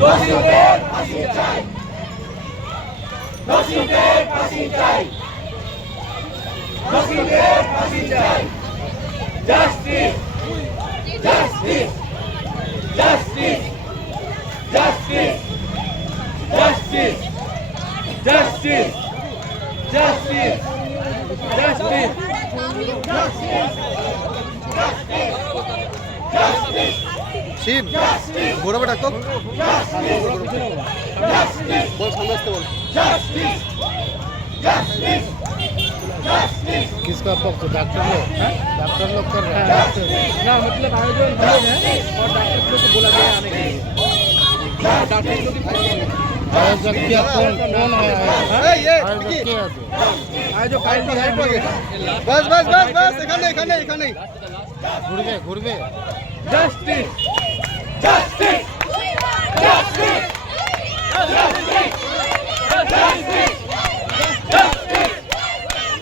দোষীদের ফাঁসি চাই, দোষীদের ফাঁসি চাই, দোষীদের ফাঁসি চাই। Justice, justice, justice, justice, justice, justice, justice, justice, justice. শিব ঘোরাবে ডাকতো বল সামনে আসতে বল। किसका पक्ष डॉक्टर लोग डॉक्टर लोग कर रहे हैं ना मतलब आयोजन हुए हैं और डॉक्टर लोग को बोला गया आने के लिए डॉक्टर लोग आयोजक क्या कौन कौन है आयोजक क्या है आयोजक फाइल भी है बस बस बस बस এখানে এখানে এখানে घूरबे घूरबे justice Justice! Justice! Justice! Justice! Justice!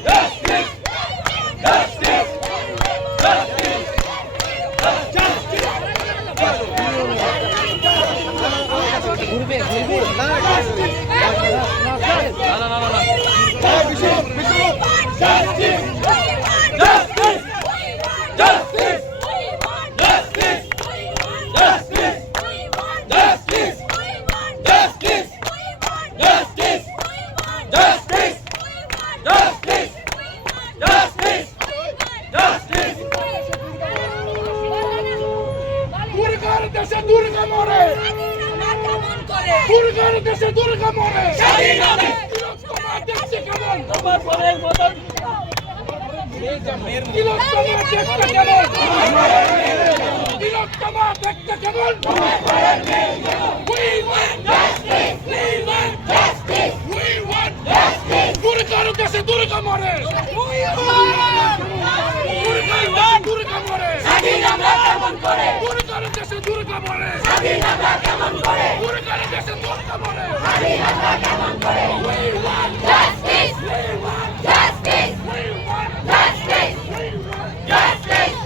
Justice! Justice! घूरबे घूरबे Justice! Justice! Justice! Justice! Justice! Justice! Justice! Justice! Justice! Justice! Justice! Justice! দুর্গার দেশে দুর্গা মরে, দুর্গার দেশে দুর্গা মরে, তিলোত্তমা দেখছে কেমন, তোমার পরের মতন তিলোত্তমা দেখতে কেমন, তিলোত্তমা দেখতে কেমন। We want justice! We want justice! We want justice! দুর্গার দেশে দুর্গা মরে, দুর্গার দেশে দুর্গা মরে, স্বাধীন আমরা কেমন করে, দুর্গার দেশে দুর্গা মরে, স্বাধীন আমরা কেমন করে, দুর্গার দেশে দুর্গা মরে, স্বাধীন আমরা কেমন করে। We want justice! We want justice! We want justice! We want justice!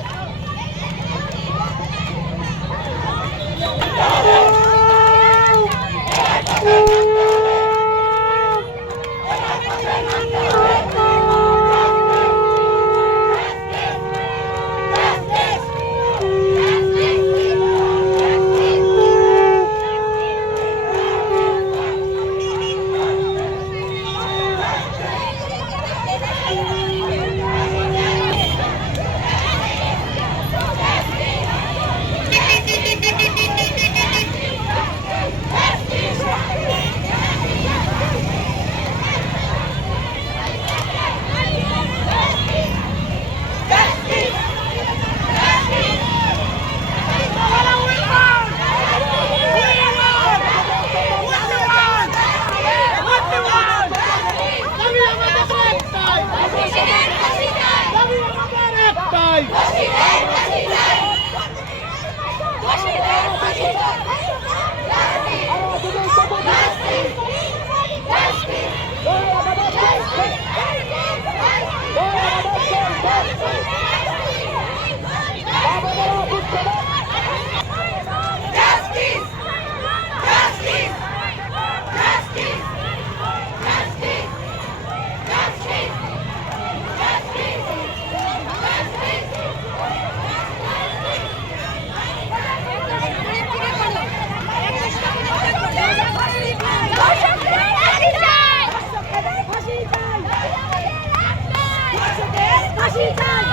ফাঁসি চাই।